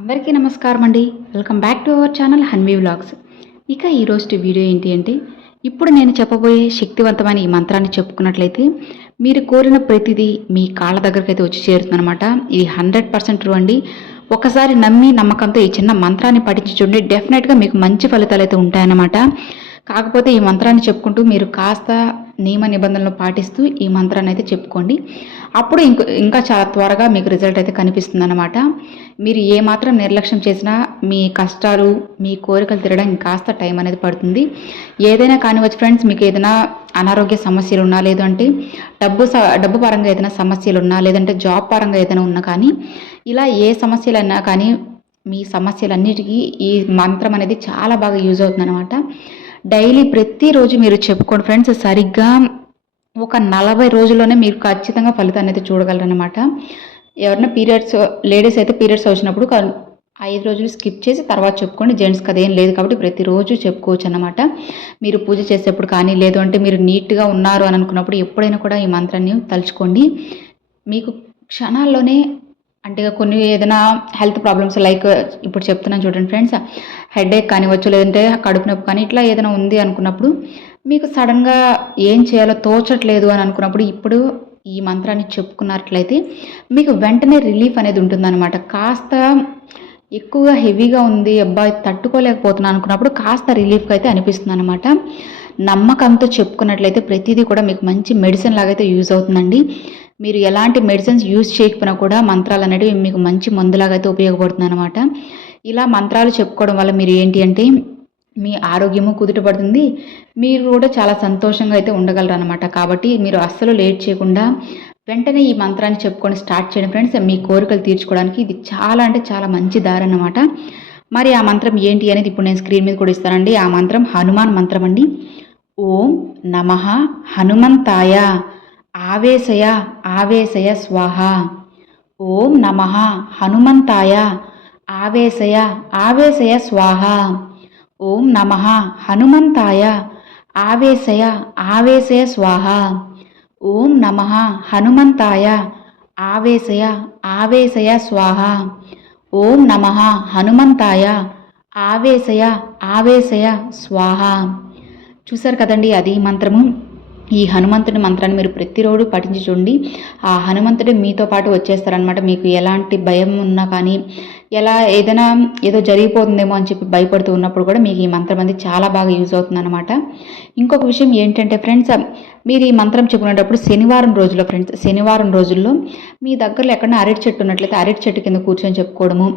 అందరికీ నమస్కారం అండి welcome back to our channel Hanvi vlogs. ఇక ఈరోజు వీడియో ఏంటి అంటే ఇప్పుడు నేను చెప్పబోయే శక్తివంతమైన ఈ మంత్రాన్ని చెప్పుకున్నట్లయితే మీరు కోరిన ప్రతిదీ మీ కాళ్ళ దగ్గరికి అయితే వచ్చి చేరుతుందనమాట ఇది హండ్రెడ్ పర్సెంట్ ట్రూ అండి. ఒకసారి నమ్మి నమ్మకంతో ఈ చిన్న మంత్రాన్ని పఠించి చూడండి. డెఫినెట్గా మీకు మంచి ఫలితాలు అయితే ఉంటాయన్నమాట. కాకపోతే ఈ మంత్రాన్ని చెప్పుకుంటూ మీరు కాస్త నియమ నిబంధనలు పాటిస్తూ ఈ మంత్రాన్ని అయితే చెప్పుకోండి. అప్పుడు ఇంక ఇంకా చాలా త్వరగా మీకు రిజల్ట్ అయితే కనిపిస్తుంది అనమాట మీరు ఏమాత్రం నిర్లక్ష్యం చేసినా మీ కష్టాలు మీ కోరికలు తిరగడం కాస్త టైం అనేది పడుతుంది. ఏదైనా కానివచ్చు ఫ్రెండ్స్ మీకు ఏదైనా అనారోగ్య సమస్యలు ఉన్నా లేదంటే డబ్బు డబ్బు పరంగా ఏదైనా సమస్యలు ఉన్నా లేదంటే జాబ్ పరంగా ఏదైనా ఉన్నా కానీ ఇలా ఏ సమస్యలన్నా కానీ మీ సమస్యలన్నిటికీ ఈ మంత్రం అనేది చాలా బాగా యూజ్ అవుతుంది అనమాట డైలీ ప్రతిరోజు మీరు చెప్పుకోండి ఫ్రెండ్స్ సరిగ్గా ఒక నలభై రోజుల్లోనే మీరు ఖచ్చితంగా ఫలితాన్ని అయితే చూడగలరనమాట ఎవరైనా పీరియడ్స్ లేడీస్ అయితే పీరియడ్స్ వచ్చినప్పుడు ఐదు రోజులు స్కిప్ చేసి తర్వాత చెప్పుకోండి. జెంట్స్కి అదేం లేదు కాబట్టి ప్రతిరోజు చెప్పుకోవచ్చు అనమాట మీరు పూజ చేసేప్పుడు కానీ లేదు అంటే మీరు నీట్గా ఉన్నారు అని అనుకున్నప్పుడు ఎప్పుడైనా కూడా ఈ మంత్రాన్ని తలుచుకోండి. మీకు క్షణాల్లోనే అంటే కొన్ని ఏదైనా హెల్త్ ప్రాబ్లమ్స్ లైక్ ఇప్పుడు చెప్తున్నాను చూడండి ఫ్రెండ్స్ హెడేక్ కానివచ్చు లేదంటే కడుపు నొప్పి కానీ ఇట్లా ఏదైనా ఉంది అనుకున్నప్పుడు మీకు సడన్గా ఏం చేయాలో తోచట్లేదు అని అనుకున్నప్పుడు ఇప్పుడు ఈ మంత్రాన్ని చెప్పుకున్నట్లయితే మీకు వెంటనే రిలీఫ్ అనేది ఉంటుందన్నమాట. కాస్త ఎక్కువగా హెవీగా ఉంది అబ్బాయి తట్టుకోలేకపోతున్నాను అనుకున్నప్పుడు కాస్త రిలీఫ్గా అయితే అనిపిస్తుంది అనమాట నమ్మకంతో చెప్పుకున్నట్లయితే ప్రతిదీ కూడా మీకు మంచి మెడిసిన్ లాగైతే యూజ్ అవుతుందండి. మీరు ఎలాంటి మెడిసిన్స్ యూజ్ చేయకపోయినా కూడా మంత్రాలు అనేవి మీకు మంచి మందులాగా అయితే ఉపయోగపడుతుంది అనమాట ఇలా మంత్రాలు చెప్పుకోవడం వల్ల మీరు ఏంటి అంటే మీ ఆరోగ్యము కుదుటపడుతుంది మీరు కూడా చాలా సంతోషంగా అయితే ఉండగలరు అనమాట కాబట్టి మీరు అస్సలు లేట్ చేయకుండా వెంటనే ఈ మంత్రాన్ని చెప్పుకొని స్టార్ట్ చేయండి ఫ్రెండ్స్ మీ కోరికలు తీర్చుకోవడానికి ఇది చాలా అంటే చాలా మంచి దారి అనమాట మరి ఆ మంత్రం ఏంటి అనేది ఇప్పుడు నేను స్క్రీన్ మీద కూడా ఇస్తానండి. ఆ మంత్రం హనుమాన్ మంత్రం అండి. ఓం నమ హనుమంతాయ. ఆవేశయ ఆవేశయ స్వాహ. ఓం నమ. హనుమంతాయ. ఆవేశయ ఆవేశయ స్వాహ. ఓం నమ. హనుమంతాయ. ఆవేశయ ఆవేశయ స్వాహ. ఓం నమ. హనుమంతాయ. ఆవేశయ ఆవేశయ స్వాహ. ఓం నమ. హనుమంతాయ. ఆవేశయ ఆవేశయ స్వాహ. చూసారు కదండి అది మంత్రము? ఈ హనుమంతుడి మంత్రాన్ని మీరు ప్రతిరోజు పఠించి చూడండి. ఆ హనుమంతుడు మీతో పాటు వచ్చేస్తారనమాట మీకు ఎలాంటి భయం ఉన్నా కానీ ఎలా ఏదైనా ఏదో జరిగిపోతుందేమో అని చెప్పి భయపడుతూ ఉన్నప్పుడు కూడా మీకు ఈ మంత్రం అనేది చాలా బాగా యూజ్ అవుతుందన్నమాట. ఇంకొక విషయం ఏంటంటే ఫ్రెండ్స్ మీరు ఈ మంత్రం చెప్పుకునేటప్పుడు శనివారం రోజుల్లో ఫ్రెండ్స్ శనివారం రోజుల్లో మీ దగ్గరలో ఎక్కడైనా అరటి చెట్టు ఉన్నట్లయితే అరటి చెట్టు కింద కూర్చొని చెప్పుకోవడము.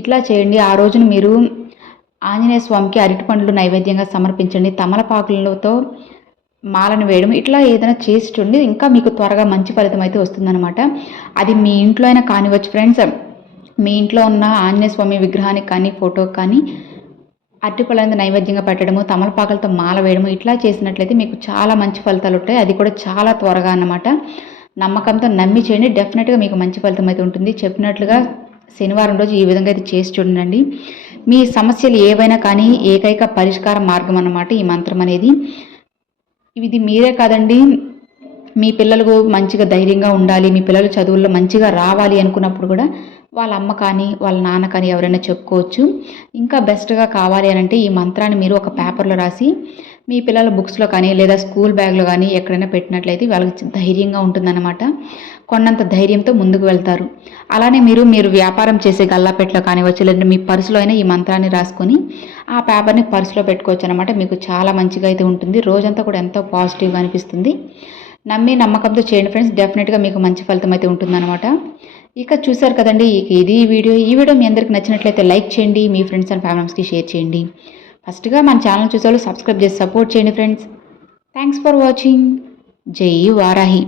ఇట్లా చేయండి. ఆ రోజున మీరు ఆంజనేయ స్వామికి అరటి పండ్లు నైవేద్యంగా సమర్పించండి. తమలపాకులతో మాలను వేయడం ఇట్లా ఏదైనా చేసి చూడండి ఇంకా మీకు త్వరగా మంచి ఫలితం అయితే వస్తుందన్నమాట. అది మీ ఇంట్లో అయినా కానివచ్చు ఫ్రెండ్స్ మీ ఇంట్లో ఉన్న ఆంజనేయ స్వామి విగ్రహానికి కానీ ఫోటోకి కానీ అరటిపళ్ళని నైవేద్యంగా పెట్టడము తమలపాకులతో మాల వేయడము ఇట్లా చేసినట్లయితే మీకు చాలా మంచి ఫలితాలు ఉంటాయి. అది కూడా చాలా త్వరగా అన్నమాట. నమ్మకంతో నమ్మి చేయండి. డెఫినెట్గా మీకు మంచి ఫలితం అయితే ఉంటుంది. చెప్పినట్లుగా శనివారం రోజు ఈ విధంగా అయితే చేసి చూడండి. మీ సమస్యలు ఏవైనా కానీ ఏకైక పరిష్కార మార్గం అన్నమాట ఈ మంత్రం అనేది. ఇది మీరే కాదండి. మీ పిల్లలకు మంచిగా ధైర్యంగా ఉండాలి. మీ పిల్లలు చదువుల్లో మంచిగా రావాలి అనుకున్నప్పుడు కూడా వాళ్ళ అమ్మ కానీ వాళ్ళ నాన్న కానీ ఎవరైనా చెప్పుకోవచ్చు. ఇంకా బెస్ట్గా కావాలి అని అంటే ఈ మంత్రాన్ని మీరు ఒక పేపర్లో రాసి మీ పిల్లల బుక్స్లో కానీ లేదా స్కూల్ బ్యాగ్లో కానీ ఎక్కడైనా పెట్టినట్లయితే వాళ్ళకి ధైర్యంగా ఉంటుందన్నమాట. కొన్నంత ధైర్యంతో ముందుకు వెళ్తారు. అలానే మీరు మీరు వ్యాపారం చేసే గల్లాపెట్లో కానివచ్చు లేదంటే మీ పర్సులో అయినా ఈ మంత్రాన్ని రాసుకొని ఆ పేపర్ని పర్సులో పెట్టుకోవచ్చు అనమాట మీకు చాలా మంచిగా అయితే ఉంటుంది. రోజంతా కూడా ఎంతో పాజిటివ్గా అనిపిస్తుంది. నమ్మి నమ్మకంతో చేయండి ఫ్రెండ్స్. డెఫినెట్గా మీకు మంచి ఫలితం అయితే ఉంటుందన్నమాట. ఇక చూసారు కదండి ఇది ఈ వీడియో. ఈ వీడియో మీ అందరికి నచ్చినట్లయితే లైక్ చేయండి మీ ఫ్రెండ్స్ అండ్ ఫ్యామిలీస్కి షేర్ చేయండి. ఫస్ట్గా మన ఛానల్ చూసేవాళ్ళు సబ్స్క్రైబ్ చేసి సపోర్ట్ చేయండి ఫ్రెండ్స్. థ్యాంక్స్ ఫర్ వాచింగ్ జై వారాహి.